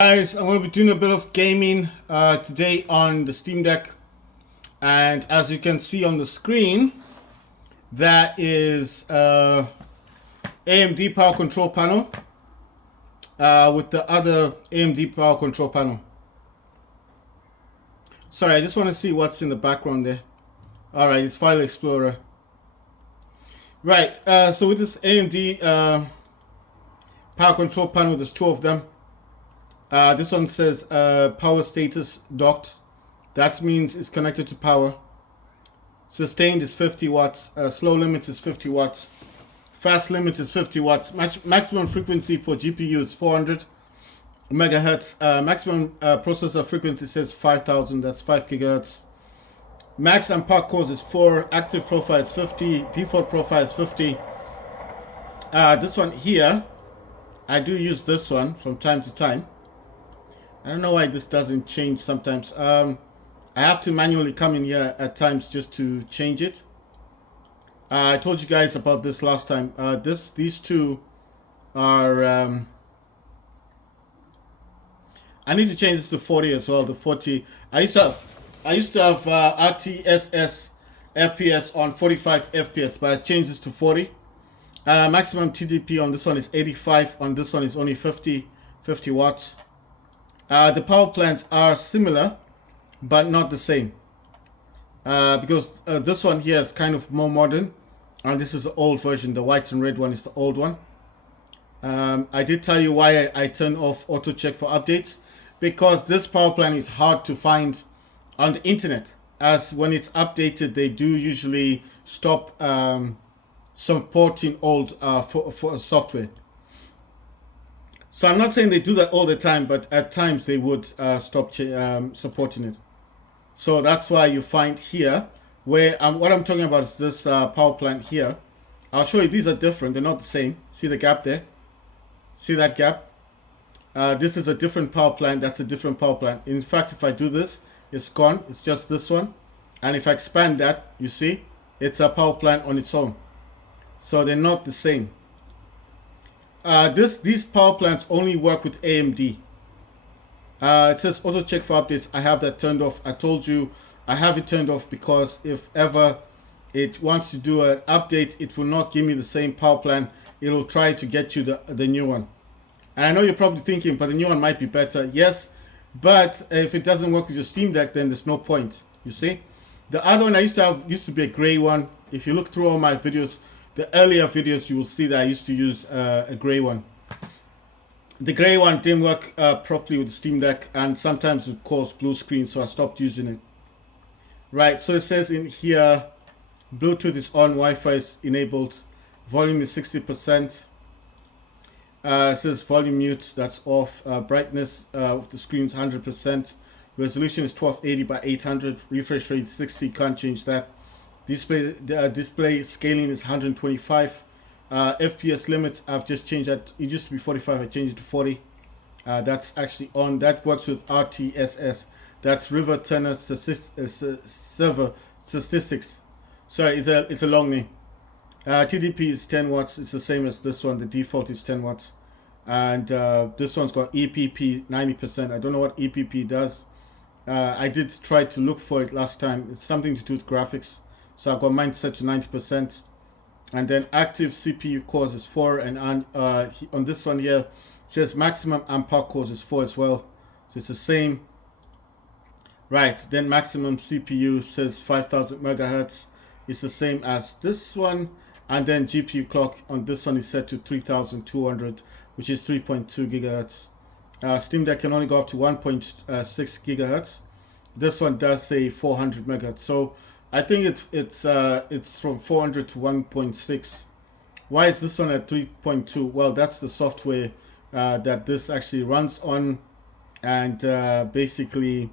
Guys, I'm going to be doing a bit of gaming today on the Steam Deck, and as you can see on the screen, that is AMD power control panel with the other AMD power control panel. Sorry, I just want to see what's in the background there. Alright, it's File Explorer. Right, so with this AMD power control panel, there's two of them. This one says power status docked. That means it's connected to power. Sustained is 50 watts. Slow limit is 50 watts. Fast limit is 50 watts. Maximum frequency for GPU is 400 megahertz. Maximum processor frequency says 5000. That's 5 gigahertz. Max and park cores is 4. Active profile is 50. Default profile is 50. This one here, I do use this one from time to time. I don't know why this doesn't change sometimes. I have to manually come in here at times just to change it. I told you guys about this last time. These two are... I need to change this to 40 as well. The 40. I used to have RTSS FPS on 45 FPS, but I changed this to 40. Maximum TDP on this one is 85. On this one is only 50 watts. The power plants are similar, but not the same. Because this one here is kind of more modern, and this is the old version. The white and red one is the old one. I did tell you why I turned off auto check for updates, because this power plant is hard to find on the internet. As when it's updated, they do usually stop supporting old for software. So I'm not saying they do that all the time, but at times they would stop supporting it. So that's why you find here, where what I'm talking about is this power plant here. I'll show you, these are different, they're not the same. See the gap there? See that gap? This is a different power plant, that's a different power plant. In fact, if I do this, it's gone, it's just this one. And if I expand that, you see, it's a power plant on its own. So they're not the same. These power plants only work with AMD. It says auto check for updates. I have that turned off. I told you I have it turned off because if ever it wants to do an update, it will not give me the same power plant. It will try to get you the new one. And I know you're probably thinking, but the new one might be better. Yes, but if it doesn't work with your Steam Deck, then there's no point. You see, the other one I used to have used to be a gray one. If you look through all my videos, the earlier videos, you will see that I used to use a gray one. The gray one didn't work properly with the Steam Deck, and sometimes it would cause blue screen, so I stopped using it. Right, so it says in here, Bluetooth is on, Wi-Fi is enabled, volume is 60%. It says volume mute, that's off. Brightness of the screen is 100%. Resolution is 1280 by 800. Refresh rate is 60, can't change that. Display scaling is 125. FPS limit, I've just changed that. It used to be 45, I changed it to 40. That's actually on. That works with RTSS. That's River Turner Server Statistics. Sorry, it's a long name. TDP is 10 watts. It's the same as this one. The default is 10 watts. And this one's got EPP 90%. I don't know what EPP does. I did try to look for it last time. It's something to do with graphics. So I've got mine set to 90%. And then active CPU cores is 4. And on this one here, it says maximum ampere cores is 4 as well. So it's the same. Right, then maximum CPU says 5000 megahertz. It's the same as this one. And then GPU clock on this one is set to 3200, which is 3.2 gigahertz. Steam Deck can only go up to 1.6 gigahertz. This one does say 400 megahertz. So I think it's from 400 to 1.6. Why is this one at 3.2? Well, that's the software that this actually runs on, and basically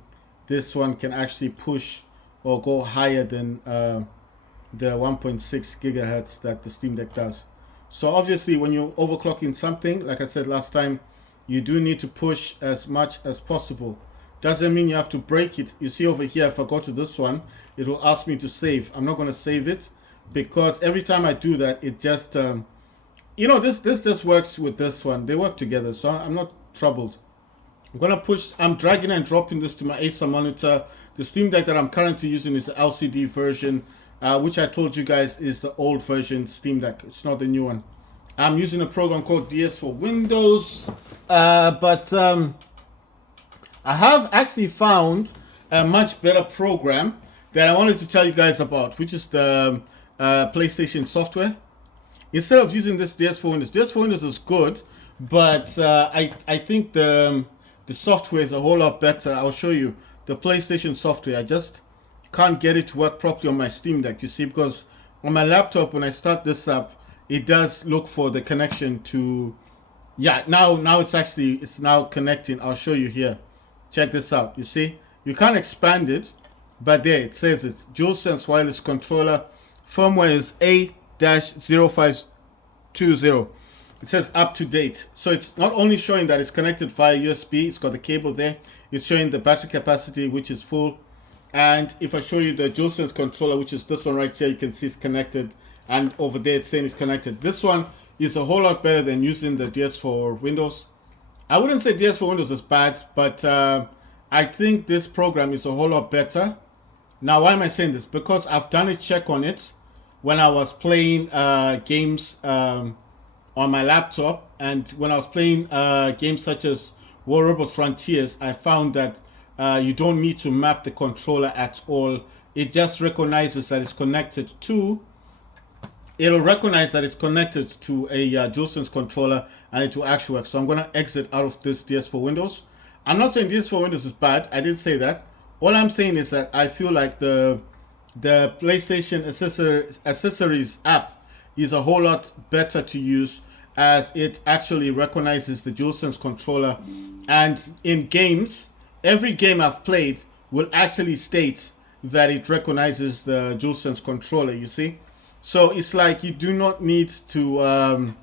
this one can actually push or go higher than the 1.6 gigahertz that the Steam Deck does. So obviously when you're overclocking something, like I said last time, you do need to push as much as possible. Doesn't mean you have to break it. You see over here, if I go to this one, it will ask me to save. I'm not going to save it because every time I do that, it just this just works with this one. They work together, so I'm not troubled. I'm dragging and dropping this to my Acer monitor. The Steam Deck that I'm currently using is the LCD version, which I told you guys is the old version Steam Deck. It's not the new one. I'm using a program called DS for Windows, but I have actually found a much better program that I wanted to tell you guys about, which is the PlayStation software. Instead of using this DS for Windows is good, but I think the software is a whole lot better. I'll show you the PlayStation software. I just can't get it to work properly on my Steam Deck, you see, because on my laptop, when I start this up, it does look for the connection to, yeah, now it's now connecting. I'll show you here. Check this out. You see, you can't expand it, but there it says it's DualSense wireless controller. Firmware is A-0520. It says up to date. So it's not only showing that it's connected via USB, it's got the cable there. It's showing the battery capacity, which is full. And if I show you the DualSense controller, which is this one right here, you can see it's connected. And over there it's saying it's connected. This one is a whole lot better than using the DS for Windows. I wouldn't say DS for Windows is bad, but I think this program is a whole lot better. Now, why am I saying this? Because I've done a check on it when I was playing games on my laptop, and when I was playing games such as War Robots Frontiers, I found that you don't need to map the controller at all. It just recognizes that it's connected to. It'll recognize that it's connected to a DualSense controller, and it will actually work. So I'm going to exit out of this DS for Windows. I'm not saying DS for Windows is bad. I did say that. All I'm saying is that I feel like the PlayStation accessories app is a whole lot better to use, as it actually recognizes the DualSense controller. And in games, every game I've played will actually state that it recognizes the DualSense controller, you see? So it's like you do not need to,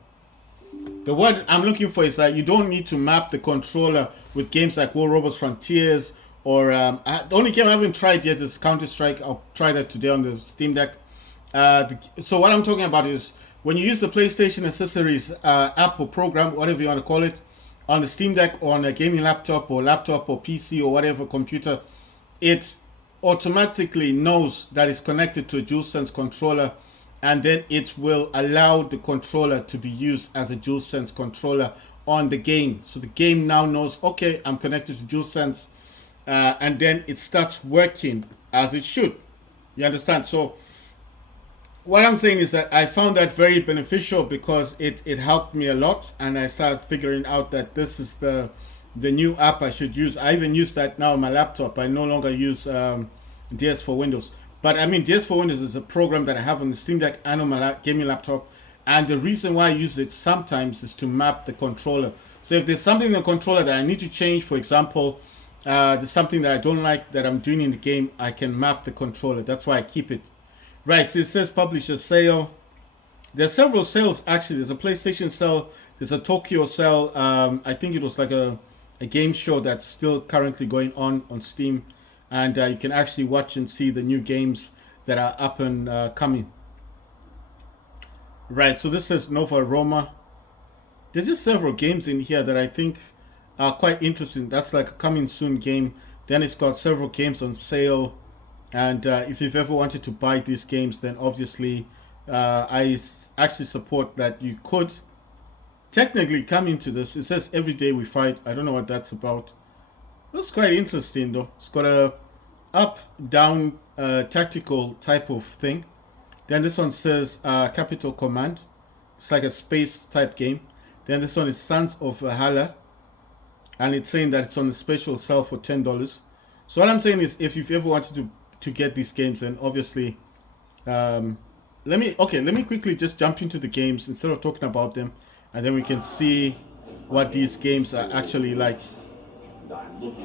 the word I'm looking for is that you don't need to map the controller with games like War Robots Frontiers, or the only game I haven't tried yet is Counter-Strike. I'll try that today on the Steam Deck. So what I'm talking about is when you use the PlayStation accessories app or program, whatever you want to call it, on the Steam Deck or on a gaming laptop or PC or whatever computer, it automatically knows that it's connected to a DualSense controller, and then it will allow the controller to be used as a DualSense controller on the game. So the game now knows, okay, I'm connected to DualSense, and then it starts working as it should. You understand? So what I'm saying is that I found that very beneficial, because it helped me a lot, and I started figuring out that this is the new app I should use. I even use that now on my laptop. I no longer use DS for Windows. But I mean, DS for Windows is a program that I have on the Steam Deck and on my gaming laptop. And the reason why I use it sometimes is to map the controller. So if there's something in the controller that I need to change, for example, there's something that I don't like that I'm doing in the game, I can map the controller. That's why I keep it. Right, so it says publisher sale. There's several sales, actually. There's a PlayStation sale. There's a Tokyo sale. I think it was like a game show that's still currently going on Steam. And you can actually watch and see the new games that are up and coming. Right, so this is Nova Roma. There's just several games in here that I think are quite interesting. That's like a coming soon game. Then it's got several games on sale. And if you've ever wanted to buy these games, then obviously I actually support that you could technically come into this. It says every day we fight. I don't know what that's about. That's quite interesting though. It's got a up, down, tactical type of thing. Then this one says Capital Command. It's like a space type game. Then this one is Sons of Valhalla. And it's saying that it's on a special sale for $10. So what I'm saying is, if you've ever wanted to get these games, then obviously let me quickly just jump into the games instead of talking about them, and then we can see what these games are actually like.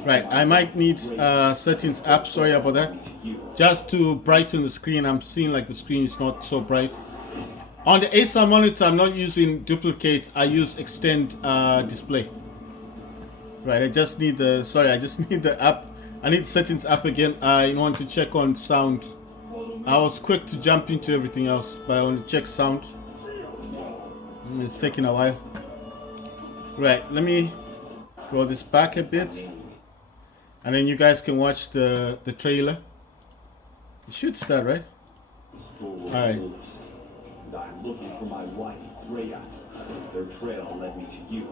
Right, I might need settings app, sorry about that, just to brighten the screen. I'm seeing like the screen is not so bright. On the Acer monitor, I'm not using duplicate, I use extend display. Right, I just need the app. I need settings app again. I want to check on sound. I was quick to jump into everything else, but I want to check sound. It's taking a while. Right, let me Roll this back a bit, and then you guys can watch the trailer. It should start, right? All right. I'm looking for my wife, Rhea. Their trail led me to you.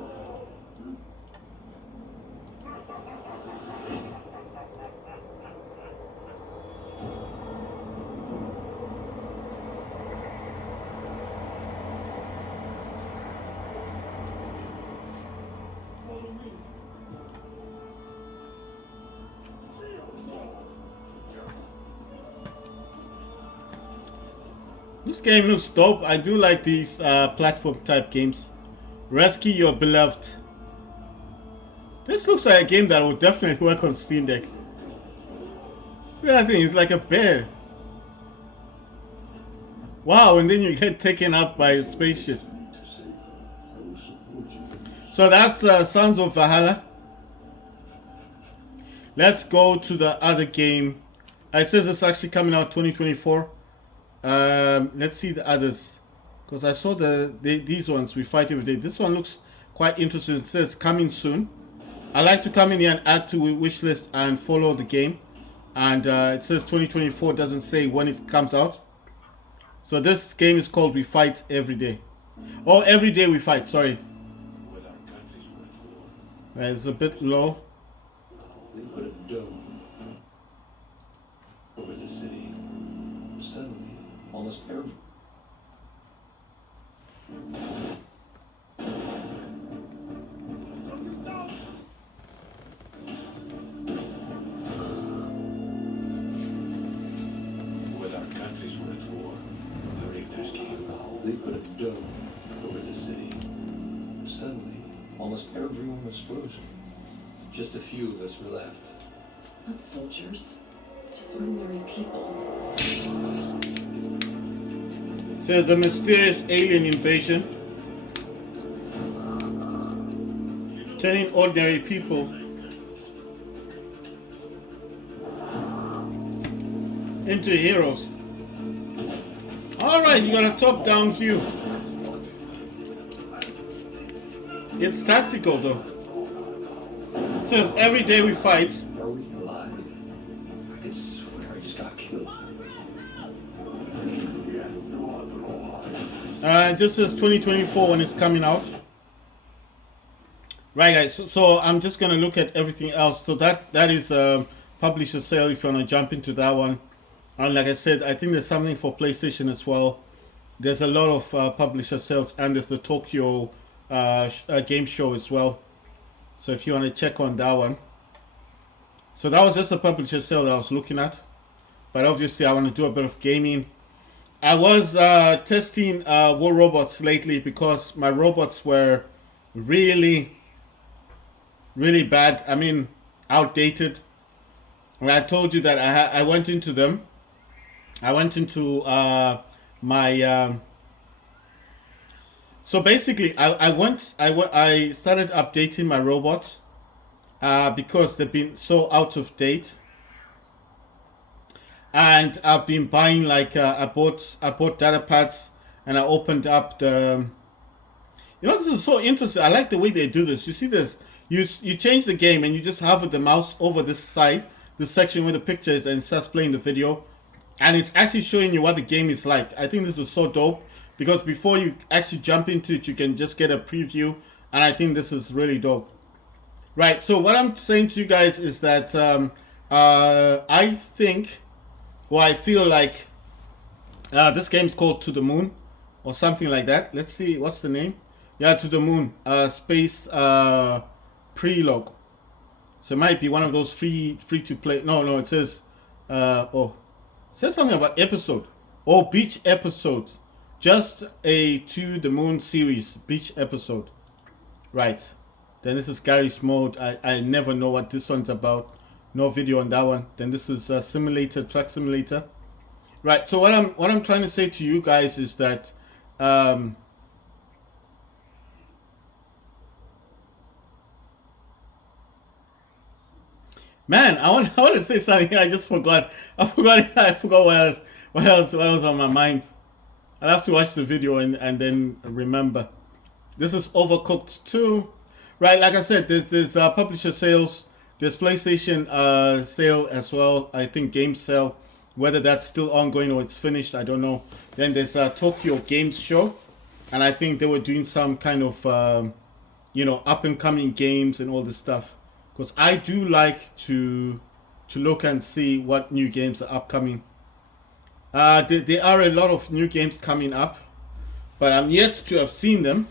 This game looks dope. I do like these platform type games. Rescue Your Beloved. This looks like a game that would definitely work on Steam Deck. Yeah, I think it's like a bear. Wow, and then you get taken up by a spaceship. So that's Sons of Valhalla. Let's go to the other game. It says it's actually coming out 2024. Let's see the others, because I saw these ones. We Fight Every Day. This one looks quite interesting. It says coming soon. I like to come in here and add to wish list and follow the game. And it says 2024. Doesn't say when it comes out. So this game is called We Fight Every Day. Oh, Every Day We Fight. Sorry. It's a bit low. They put a dome over the city. Suddenly, almost every... When our countries were at war, the Richters came. They put a dome over the city. Suddenly, almost everyone was frozen. Just a few of us were left. Not soldiers, just ordinary people. Says a mysterious alien invasion, turning ordinary people into heroes. Alright, you got a top-down view. It's tactical though. It says every day we fight. Are we alive? I could swear I just got killed. It just says 2024 when it's coming out. Right, guys. So I'm just gonna look at everything else. So that is publisher sale. If you wanna jump into that one, and like I said, I think there's something for PlayStation as well. There's a lot of publisher sales, and there's the Tokyo game show as well. So if you wanna check on that one. So that was just a publisher sale that I was looking at, but obviously I want to do a bit of gaming. I was testing War Robots lately because my robots were really bad. I mean, outdated. And I told you that I went into them. I went into my. So basically, I started updating my robots because they've been so out of date. And I've been buying like I bought data pads, and I opened up the. You know, this is so interesting. I like the way they do this. You see this? You change the game and you just hover the mouse over this side, this section where the picture is, and it starts playing the video, and it's actually showing you what the game is like. I think this is so dope because before you actually jump into it, you can just get a preview, and I think this is really dope. Right. So what I'm saying to you guys is that I think. Well, I feel like this game is called To the Moon or something like that. Let's see, what's the name? Yeah, To the Moon, space prelogue. So it might be one of those free to play. No, it says it says something about episode. Oh, beach episodes. Just a To the Moon series, beach episode. Right. Then this is Gary's mode. I never know what this one's about. No video on that one. Then this is a simulator, truck simulator. Right. So what I'm trying to say to you guys is that man, I want to say something. I just forgot. I forgot what else on my mind. I'll have to watch the video and then remember. This is Overcooked 2. Right, like I said, there's publisher sales, there's PlayStation sale as well. I think game sale, whether that's still ongoing or it's finished, I don't know. Then there's a Tokyo Games Show, and I think they were doing some kind of up and coming games and all this stuff. Because I do like to look and see what new games are upcoming. There are a lot of new games coming up, but I'm yet to have seen them.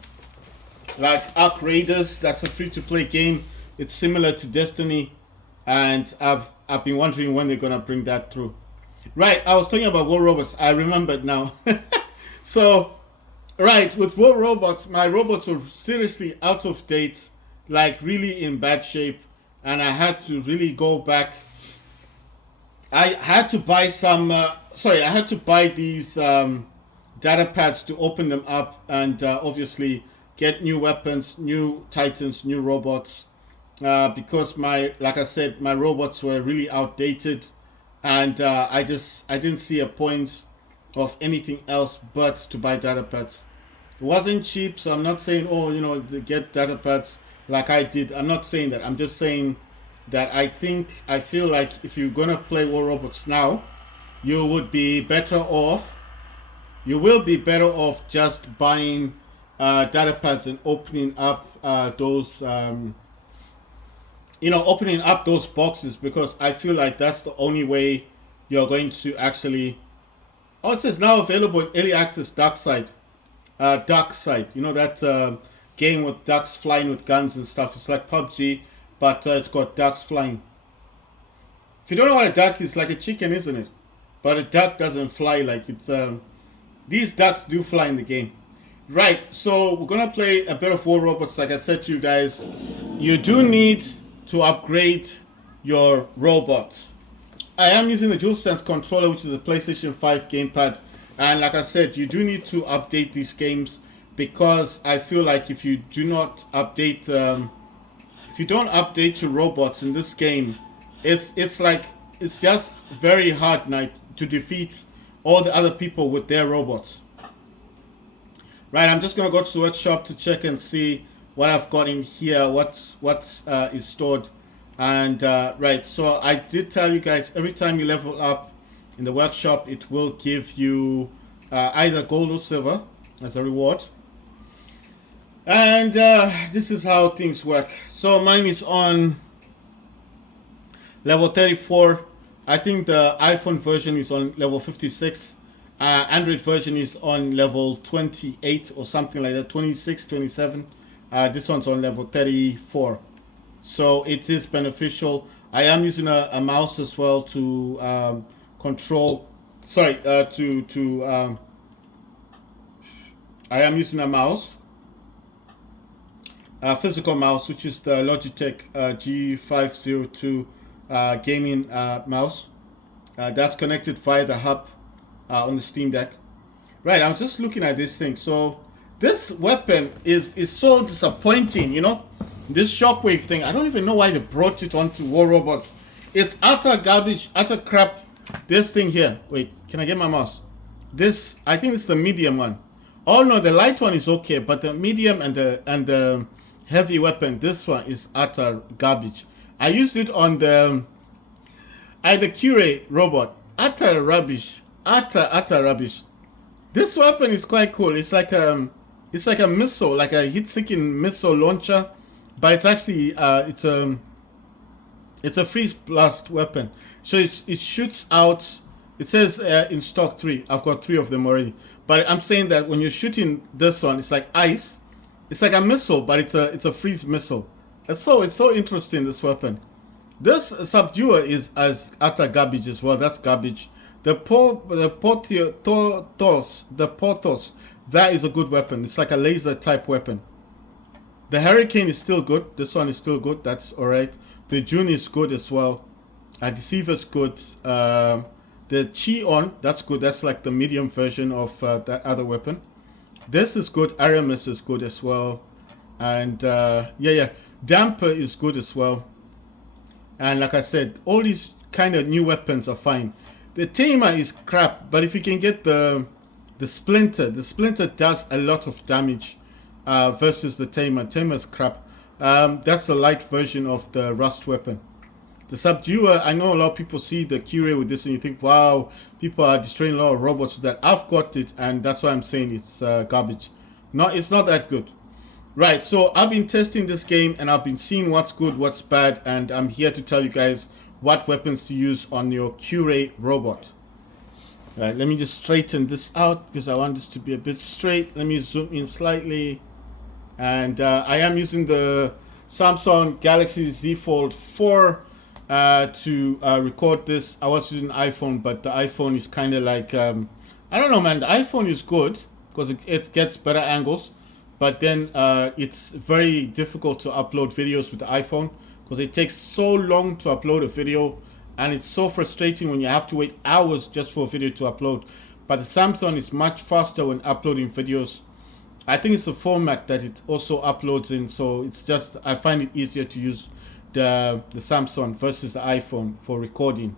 Like Ark Raiders, that's a free-to-play game. It's similar to Destiny, and I've been wondering when they're gonna bring that through. Right, I was talking about War Robots. I remembered now. So, right, with War Robots, my robots were seriously out of date, like really in bad shape, and I had to really go back. I had to buy some. I had to buy these data pads to open them up, and obviously get new weapons, new titans, new robots. Because like I said, my robots were really outdated, and I didn't see a point of anything else but to buy data pads. It wasn't cheap, so I'm not saying get data pads like I did. I'm not saying that. I'm just saying that I feel like if you're gonna play War Robots now, you would be better off. You will be better off just buying data pads and opening up opening up those boxes, because I feel like that's the only way you're going to actually. Oh, it says now available in early access. Dark Side. You know that game with ducks flying with guns and stuff. It's like PUBG, but it's got ducks flying. If you don't know what a duck is, like a chicken, isn't it? But a duck doesn't fly like it's. These ducks do fly in the game. Right, so we're gonna play a bit of War Robots. Like I said to you guys, you do need to upgrade your robots. I am using the DualSense controller, which is a PlayStation 5 gamepad, and like I said, you do need to update these games, because I feel like if you do not update, if you don't update your robots in this game, it's just very hard now to defeat all the other people with their robots. Right, I'm just gonna go to the workshop to check and see what I've got in here, what is stored, and right. So I did tell you guys, every time you level up in the workshop, it will give you either gold or silver as a reward. And this is how things work. So mine is on level 34. I think the iPhone version is on level 56. Android version is on level 28 or something like that, 26, 27. This one's on level 34. So it is beneficial. I am using a mouse as well to control. Sorry, I am using a mouse, a physical mouse, which is the Logitech G502 gaming mouse. That's connected via the hub on the Steam Deck. Right, I was just looking at this thing. So this weapon is so disappointing, This shockwave thing, I don't even know why they brought it onto War Robots. It's utter garbage, utter crap. This thing here. Wait, can I get my mouse? This, I think it's the medium one. Oh no, the light one is okay, but the medium and the heavy weapon, this one is utter garbage. I used it on the Cure robot. Utter rubbish. Utter rubbish. This weapon is quite cool. It's like a missile, like a heat-seeking missile launcher, but it's actually it's a freeze blast weapon. So it shoots out. It says in stock 3. I've got 3 of them already. But I'm saying that when you're shooting this one, it's like ice. It's like a missile, but it's a freeze missile. It's so interesting, this weapon. This subduer is as utter garbage as well. That's garbage. The Porthos, that is a good weapon. It's like a laser type weapon. The Hurricane is still good. This one is still good. That's alright. The June is good as well. Deceiver's good. The Chi-On, that's good. That's like the medium version of that other weapon. This is good. Aramis is good as well. And Damper is good as well. And like I said, all these kind of new weapons are fine. The Tamer is crap, but if you can get the Splinter does a lot of damage versus the Tamer. Tamer's crap. That's a light version of the Rust weapon. The Subduer, I know a lot of people see the Q-Ray with this and you think, wow, people are destroying a lot of robots with that. I've got it, and that's why I'm saying it's garbage. No, it's not that good. Right, so I've been testing this game and I've been seeing what's good, what's bad, and I'm here to tell you guys what weapons to use on your Q-Ray robot. Right, let me just straighten this out because I want this to be a bit straight. Let me zoom in slightly. And I am using the Samsung Galaxy Z Fold 4 to record this. I was using iPhone, but the iPhone is kind of like, I don't know, man. The iPhone is good because it gets better angles. But then it's very difficult to upload videos with the iPhone because it takes so long to upload a video. And it's so frustrating when you have to wait hours just for a video to upload. But the Samsung is much faster when uploading videos. I think it's the format that it also uploads in. So it's just, I find it easier to use the Samsung versus the iPhone for recording.